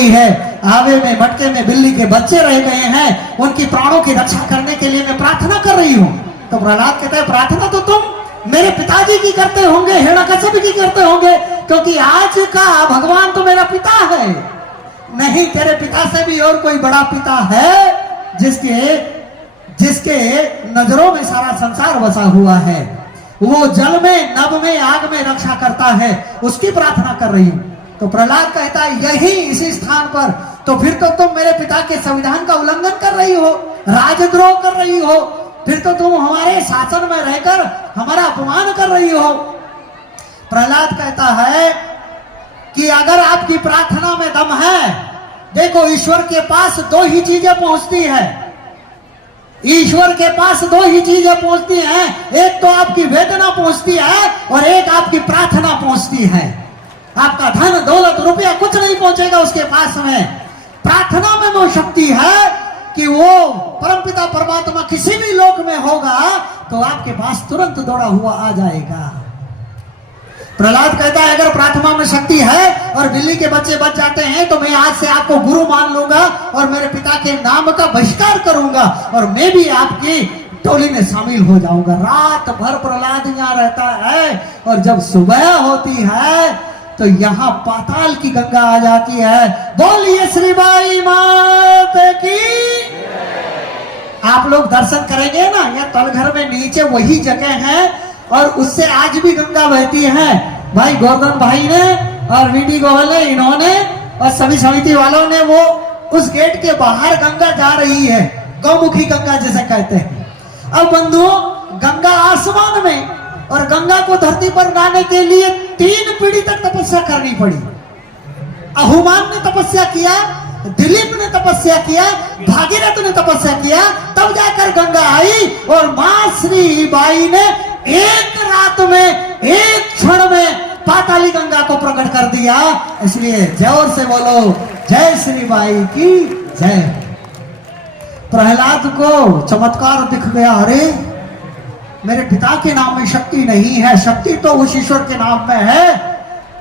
गई है, आवे में मटके में बिल्ली के बच्चे रह गए हैं, उनकी प्राणों की रक्षा करने के लिए मैं प्रार्थना कर रही हूँ। तो प्रहलाद कहता है प्रार्थना तो तुम मेरे पिताजी की करते होंगे, हिरण्यकश्यप की करते होंगे, क्योंकि आज का भगवान तो मेरा पिता है। नहीं, तेरे पिता से भी और कोई बड़ा पिता है जिसके नजरों में सारा संसार बसा हुआ है। वो जल में, नभ में, आग में रक्षा करता है, उसकी प्रार्थना कर रही हूं। तो प्रहलाद कहता है यही इसी स्थान पर, तो फिर तो तुम मेरे पिता के संविधान का उल्लंघन कर रही हो, राजद्रोह कर रही हो, फिर तो तुम हमारे शासन में रहकर हमारा अपमान कर रही हो। प्रहलाद कहता है कि अगर आपकी प्रार्थना में दम है, देखो ईश्वर के पास दो ही चीजें पहुंचती है, ईश्वर के पास दो ही चीजें पहुंचती हैं, एक तो आपकी वेदना पहुंचती है और एक आपकी प्रार्थना पहुंचती है। आपका धन दौलत रुपया कुछ नहीं पहुंचेगा उसके पास में। प्रार्थना में वो शक्ति है कि वो परमपिता परमात्मा किसी भी लोक में होगा तो आपके पास तुरंत दौड़ा हुआ आ जाएगा। प्रहलाद कहता है अगर प्रार्थना में शक्ति है और बिल्ली के बच्चे बच जाते हैं तो मैं आज से आपको गुरु मान लूंगा और मेरे पिता के नाम का बहिष्कार करूंगा और मैं भी आपकी टोली में शामिल हो जाऊंगा। रात भर प्रहलाद यहाँ रहता है और जब सुबह होती है तो यहाँ पाताल की गंगा आ जाती है। बोलिए श्री बाई मात की। आप लोग दर्शन करेंगे ना, यह तलघर में नीचे वही जगह है और उससे आज भी गंगा बहती है। भाई गोवर्धन भाई ने और वीडी गोयल ने, इन्होंने और सभी समिति वालों ने वो उस गेट के बाहर गंगा जा रही है, गौमुखी गंगा जैसे कहते हैं। अब बंधु, गंगा आसमान में और गंगा को धरती पर लाने के लिए 3 पीढ़ी तक तपस्या करनी पड़ी। अहुमान ने तपस्या किया, दिलीप ने तपस्या किया, भागीरथ ने तपस्या किया, तब जाकर गंगा आई और मां श्री बाई ने एक रात में, एक क्षण में पाताली गंगा को प्रकट कर दिया। इसलिए जोर से बोलो जय श्री बाई की जय। प्रहलाद को चमत्कार दिख गया, अरे मेरे पिता के नाम में शक्ति नहीं है, शक्ति तो उस ईश्वर के नाम में है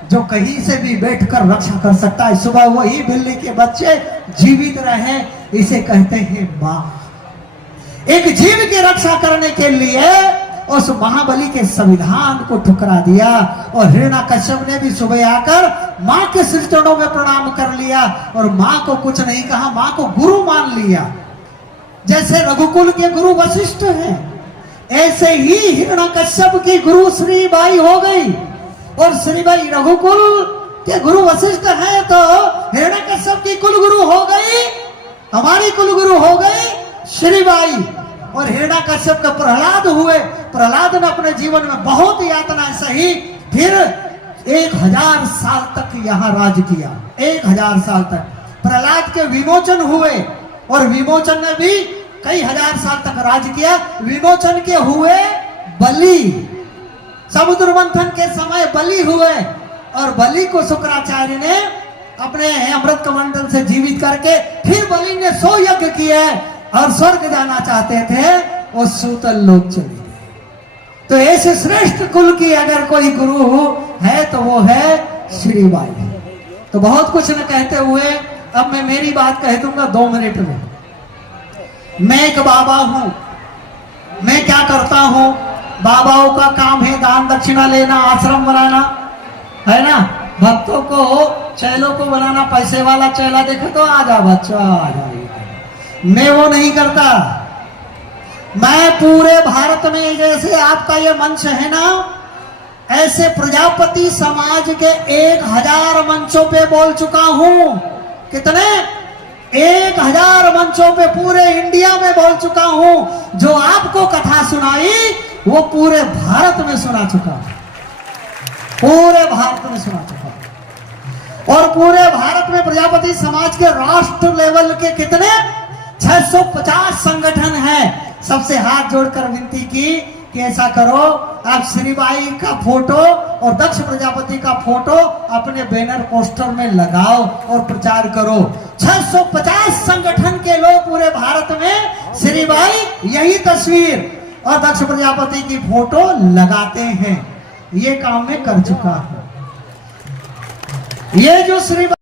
जो कहीं से भी बैठकर रक्षा कर सकता है। सुबह वही बिल्ली के बच्चे जीवित रहे, इसे कहते हैं मां। एक जीव की रक्षा करने के लिए उस महाबली के संविधान को ठुकरा दिया और हिरण्यकश्यप ने भी सुबह आकर मां के सिर चरणों में प्रणाम कर लिया और मां को कुछ नहीं कहा, मां को गुरु मान लिया। जैसे रघुकुल के गुरु वशिष्ठ हैं, ऐसे ही हिरण्यकश्यप की गुरु श्री बाई हो गई और श्री बाई रघुकुल के गुरु वशिष्ठ हैं तो हिरण्यकश्यप की कुल गुरु हो गई, हमारी कुल गुरु हो गई श्री बाई। और हिरण्यकश्यप का प्रहलाद हुए। प्रहलाद ने अपने जीवन में बहुत यातनाएं सही, फिर 1000 साल तक यहाँ राज किया। 1000 साल तक प्रहलाद के विमोचन हुए और विमोचन ने भी कई हजार साल तक राज किया। विमोचन के हुए बलि, समुद्र मंथन के समय बलि हुए और बलि को शुक्राचार्य ने अपने अमृत कमंडल से जीवित करके फिर बलि ने 100 यज्ञ किए और स्वर्ग जाना चाहते थे, वो सूतल लोक चले गए। तो ऐसे श्रेष्ठ कुल की अगर कोई गुरु है तो वो है श्री बाई। तो बहुत कुछ न कहते हुए अब मैं मेरी बात कह दूंगा 2 मिनट में। मैं एक बाबा हूं, मैं क्या करता हूं? बाबाओं का काम है दान दक्षिणा लेना, आश्रम बनाना, है ना, भक्तों को, चेलों को बनाना। पैसे वाला चेला देखे तो आ जा बच्चा, आ जा। मैं वो नहीं करता। मैं पूरे भारत में जैसे आपका ये मंच है ना, ऐसे प्रजापति समाज के 1000 मंचों पे बोल चुका हूं। कितने? 1000 मंचों पे पूरे इंडिया में बोल चुका हूं। जो आपको कथा सुनाई वो पूरे भारत में सुना चुका, पूरे भारत में सुना चुका। और पूरे भारत में प्रजापति समाज के राष्ट्र लेवल के कितने 650 संगठन हैं। सबसे हाथ जोड़कर विनती की कि ऐसा करो, आप श्रीबाई का फोटो और दक्ष प्रजापति का फोटो अपने बैनर पोस्टर में लगाओ और प्रचार करो। 650 संगठन के लोग पूरे भारत में श्रीबाई यही तस्वीर और दक्ष प्रजापति की फोटो लगाते हैं। ये काम मैं कर चुका हूं। ये जो श्री